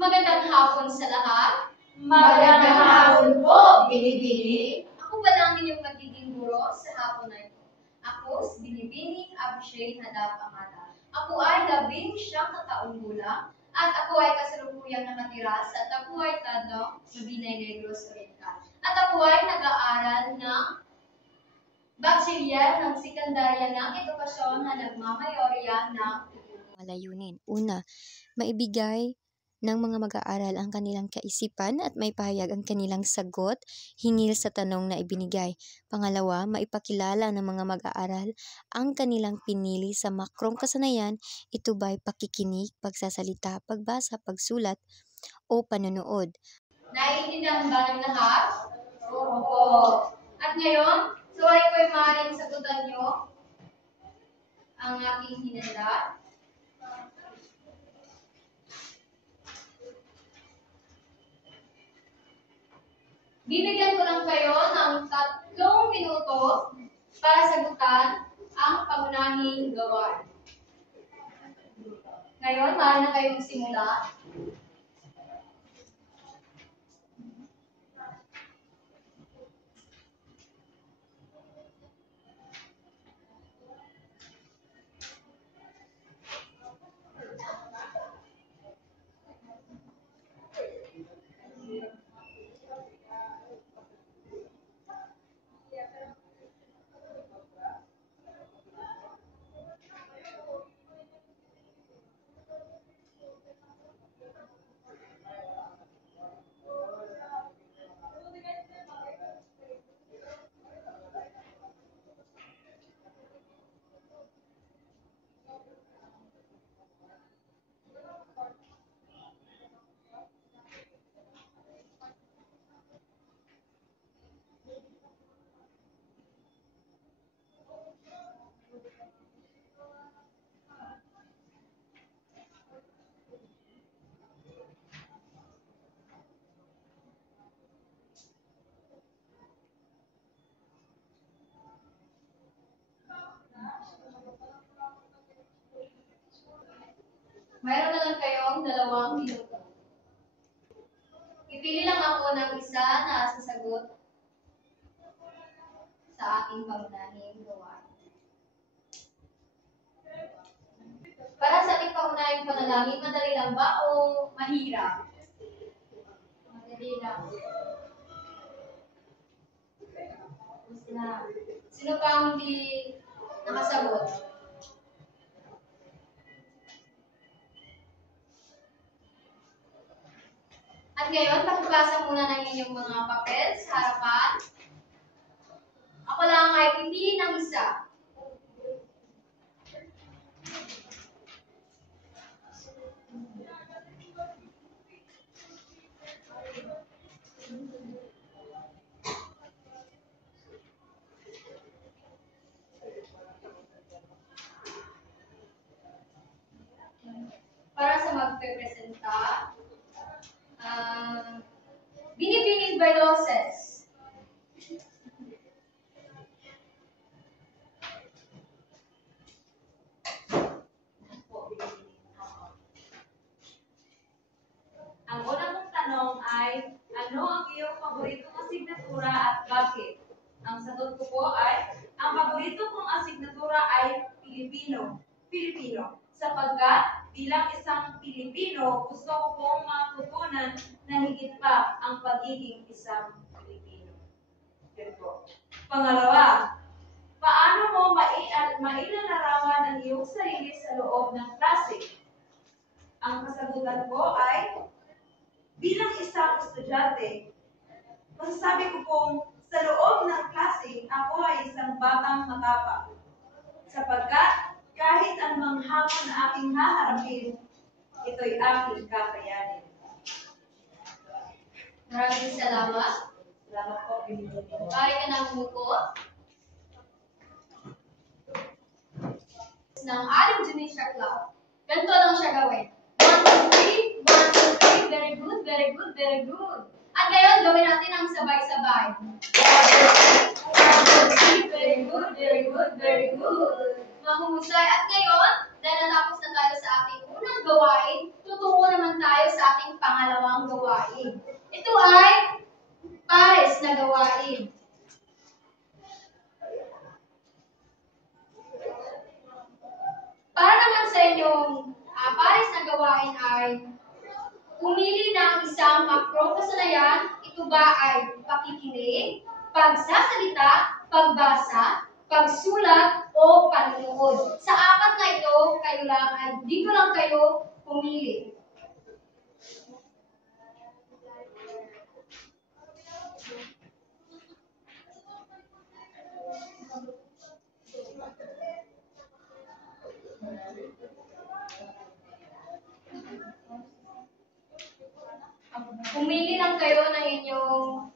Magandang hapon sa lahat. Magandang hapon po, Binibini. Ako ba lang inyong magiging guro sa hapon na ito? Ako si Binibining Abishay Hadap Amata. Ako ay 11 kataong gulang at ako ay kasalukuyang nakatira sa Tapuay Tadong, Mabinay Negros Oriental. At ako ay nag-aaral ng Bachelor ng Sekundarya ng Edukasyon na nagmamayorya ng Layunin. Una, maibigay ng mga mag-aaral ang kanilang kaisipan at maipahayag ang kanilang sagot hinggil sa tanong na ibinigay. Pangalawa, maipakilala ng mga mag-aaral ang kanilang pinili sa makrong kasanayan. Ito ba'y pakikinig, pagsasalita, pagbasa, pagsulat, o panonood. Naiintindihan ba ng lahat? Opo. At ngayon, suway ko'y maaaring sagutan nyo ang aking hinanda. Bibigyan ko lang kayo ng 3 minuto para sagutan ang pangunahing gawain. Ngayon, maaari na kayong simula. Mayroon na lang kayong 2 minuto. Ipili lang ako ng isa na sasagot sa aking pangunahing gawain. Para sa ating pangunahing panalangin, madali lang ba o mahirap? Madali lang. Sino pa ang hindi nakasagot? At ngayon, pakibasa muna ng inyong mga papel sa harapan. Ako lang ay pipili ng isa. Para sa magpe-presenta, Binibining Bailoses. Ang unang mong tanong ay, ano ang iyong paboritong asignatura at bakit? Ang sagot ko po ay, ang paborito kong asignatura ay Pilipino. Sapagkat bilang isang Pilipino, gusto ko pong matutunan na higit pa ang pagiging isang Pilipino. Pangalawa, paano mo mailalarawan ang iyong sarili sa loob ng klase? Ang kasagutan ko ay, bilang isang estudyante, masasabi ko pong sa loob ng klase, ako ay isang batang matapang. Sapagkat kahit anumang hamon na aking haharapin, ito'y aking kakayanin. Maraming salamat. Salamat po, Binibini. Bari ka ng muko. Ng aling Junisha Club. Ganito lang siya gawin. 1, 2, 3, 1, 2, 3. Very good, very good, very good. At ngayon, gawin natin ang sabay-sabay. 1, 2, 3. Very good, very good, very good. Mahuhusay. At ngayon, dahil natapos na tayo sa ating unang gawain, tutungo naman tayo sa ating pangalawang gawain. Ito ay pares na gawain. Para naman sa inyong pares na gawain ay pumili ng isang makro-kasanayan. Ito ba ay pakikinig, pagsasalita, pagbasa, pagsulat, o panunood? Sa apat na ito, dito lang kayo pumili. Pumili lang kayo ng inyong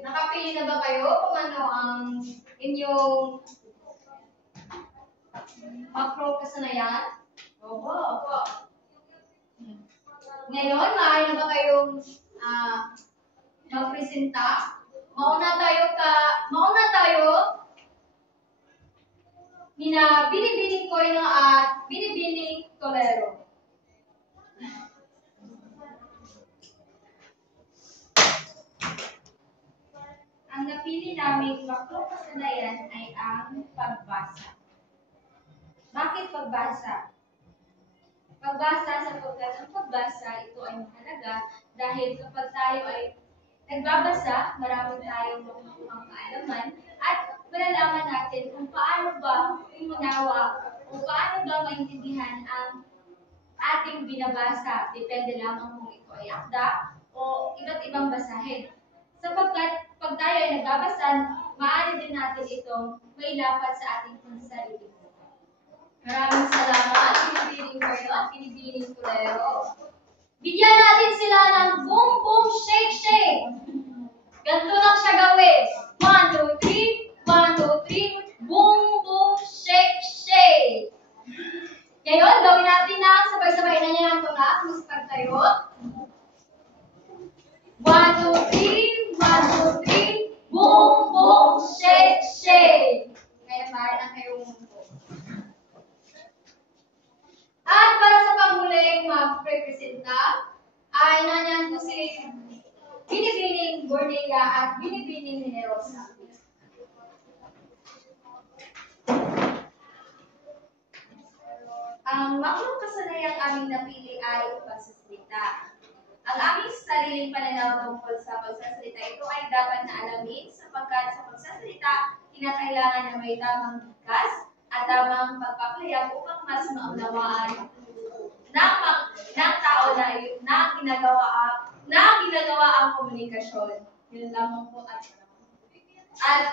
nakapili na ba kayo kung ano ang inyong makro-kasanayan? Opo, opo. Ngayon, maaari na ba kayong magpresenta? Mauna tayo nina Binibining Koino at Binibining Tolero. Ang napili naming makro-kasanayan ay ang pagbasa. Bakit pagbasa? Pagbasa sapagkat ang pagbasa ito ay mahalaga dahil kapag tayo ay nagbabasa, marami tayong makukuhang kaalaman at malalaman natin kung paano ba umunawa o paano ba maintindihan ang ating binabasa. Depende lamang kung ito ay akda o iba't ibang basahin. Sapagkat pag tayo ay nagbabasa, maaari din natin itong mailapat sa ating pansarili. Maraming salamat, Binibining Koino at Binibining Tolero. Bigyan natin sila ng boom boom shake shake. Ganito lang siya gawin. 1, 2, 3, 1, 2, 3, boom boom shake shake. Ngayon, gawin natin na sabay-sabay na niya ng tunga. Masipag tayo. 1, 2, 3, 1, 2, 3, boom boom shake shake. Ngayon, maaari na kayong umupo. At para sa panghuling mag-representa, ay nanyan po si Binibining Bornea at Binibining Generosa. Ang makro-kasanayang aming napili ay pagsasalita. Ang aming sariling pananaw tungkol sa pagsasalita ito ay dapat na alamin sapagkat sa pagsasalita, kinakailangan na may tamang bigkas at tamang pagpapahayag upang mas maunawaan ng tao na ginagawa ang komunikasyon. Yun lamang po at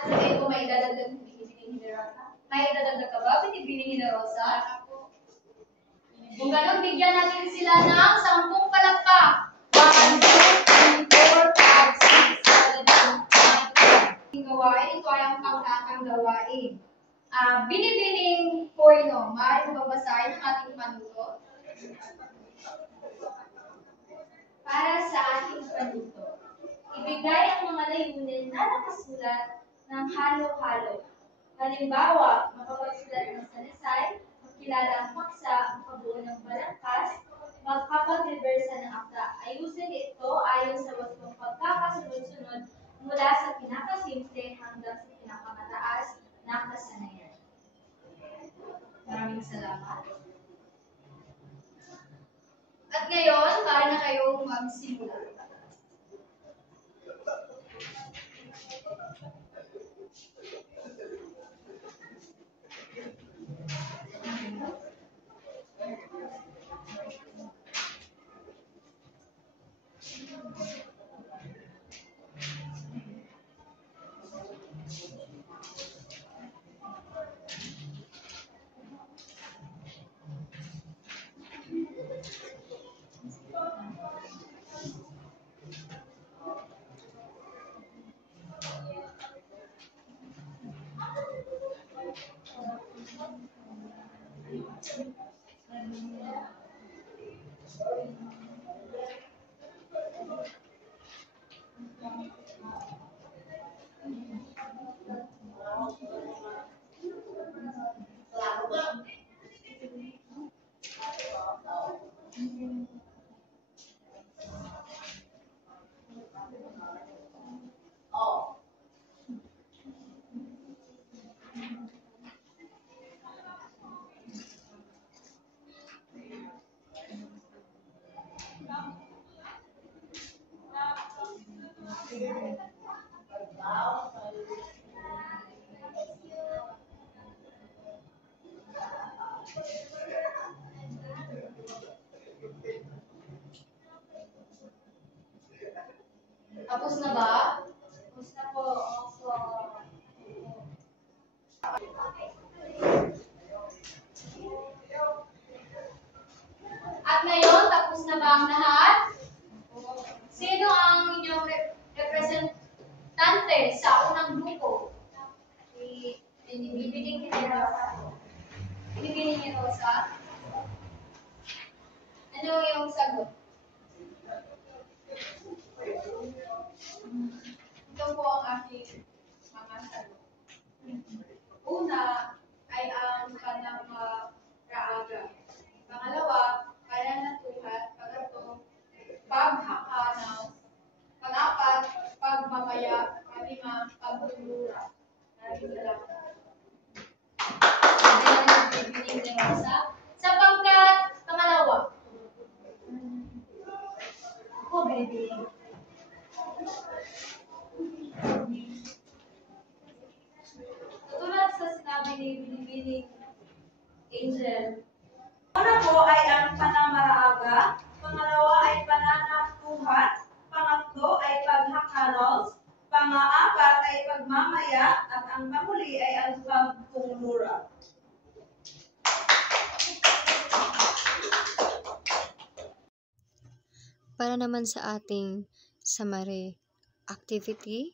ito may dadagdag Binibining Generosa. May dadagdag ka ba, Binibining Generosa? Kung ganun, bigyan natin sila ng 10 palakpak. 1, 2, 3, 4, 5, 6, 7, 8, 9, 10. Gawain, ito ay ang pangkatang gawain. Binibining Koino, maaari mo babasahin ang ating panuto? Para sa ating panuto, ibigay ang mga layunin na nakasulat ng halo-halo. Halimbawa, makapagsulat ng sanisay, magkilala ang paksa, makabuo ng balangkas, magkapag-reversa ng akda. Ayusin ito ayon sa wastong pagkakasunod-sunod mula sa pinakasimple hanggang sa pinakamataas na kasanayan. Maraming salamat. At ngayon, maaari na kayong magsimula. Tapos na ba? Tapos na po. Opo. At ngayon, tapos na ba ang lahat? Sino ang inyong representante sa unang grupo? Binibining ni Rosa. Binibining ni Rosa. Ano yung sagot? Ito po ang aking mga sagot. Una ay ang panangaraaga. Pangalawa, pananatuhat. Pangatlo, paghakanaw. Pang-apat, pagmamaya. Panglima, pagtulura. Maraming salamat. Binibining ni Rosa. Sapagkat pangalawa. Ako, binibining. Tulad sa sinabi ni Binibining Angel, una po ay ang panamaraaga, pangalawa ay pananatuhat, pangatlo ay paghakalos, pang-aapat ay pagmamaya, at ang panghuli ay ang pagtulura. Para naman sa ating summary activity,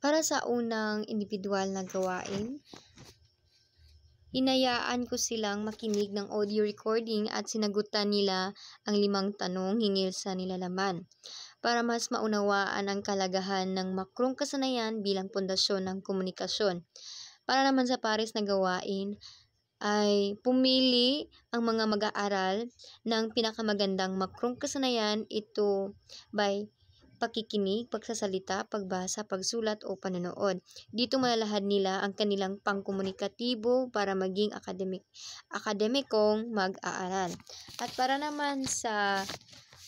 para sa unang individual na gawain, hinayaan ko silang makinig ng audio recording at sinagutan nila ang 5 tanong hinggil sa nilalaman para mas maunawaan ang kalagahan ng makrong kasanayan bilang pundasyon ng komunikasyon. Para naman sa pares na gawain, ay pumili ang mga mag-aaral ng pinakamagandang makrong kasanayan. Ito by pakikinig, pagsasalita, pagbasa, pagsulat o panonood. Dito malalahad nila ang kanilang pangkomunikatibo para maging akademikong mag-aaral. At para naman sa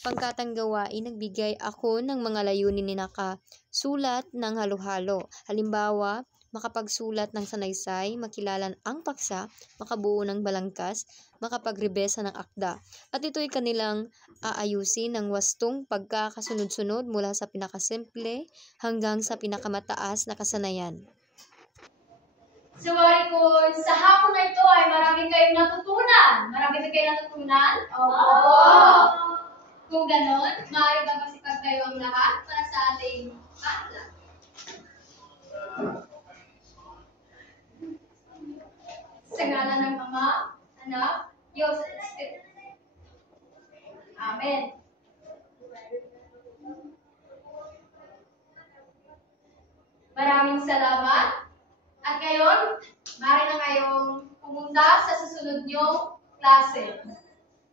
pangkatang gawain, nagbigay ako ng mga layunin ni nakasulat ng halo-halo. Halimbawa, makapagsulat ng sanaysay, makilala ang paksa, makabuo ng balangkas, makapagrebesa ng akda. At ito'y kanilang aayusin ng wastong pagkakasunod-sunod mula sa pinakasimple hanggang sa pinakamataas na kasanayan. So, Warikon, sa hapon na ito ay marami kayong natutunan. Marami ba kayong natutunan? Oo. Kung ganon, maaari ba masipag kayo ang lahat para sa ating akla? Sa ngalan ng Ama, Anak, Diyos at Espiritu. Amen. Maraming salamat. At ngayon, maaari na kayong pumunta sa susunod niyong klase.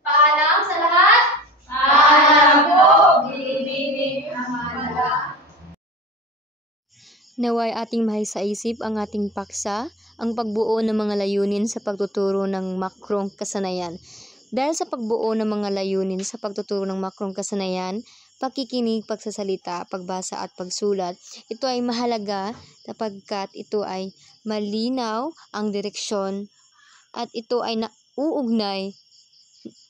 Paalam sa lahat. Paalam po, Binibining Amanda. Naway ating mahisaisip ang ating paksa, ang pagbuo ng mga layunin sa pagtuturo ng makrong kasanayan. Dahil sa pagbuo ng mga layunin sa pagtuturo ng makrong kasanayan, pakikinig, pagsasalita, pagbasa at pagsulat, ito ay mahalaga sapagkat ito ay malinaw ang direksyon at ito ay nauugnay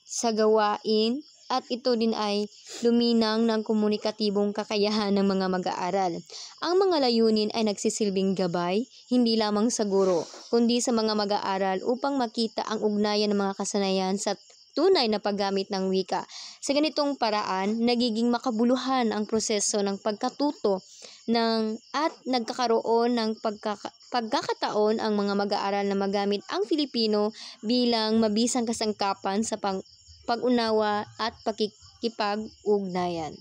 sa gawain at ito din ay luminang ng komunikatibong kakayahan ng mga mag-aaral. Ang mga layunin ay nagsisilbing gabay, hindi lamang sa guro, kundi sa mga mag-aaral upang makita ang ugnayan ng mga kasanayan sa tunay na paggamit ng wika. Sa ganitong paraan, nagiging makabuluhan ang proseso ng pagkatuto at nagkakaroon ng pagkakataon ang mga mag-aaral na magamit ang Filipino bilang mabisang kasangkapan sa pag-unawa at pakikipag-ugnayan.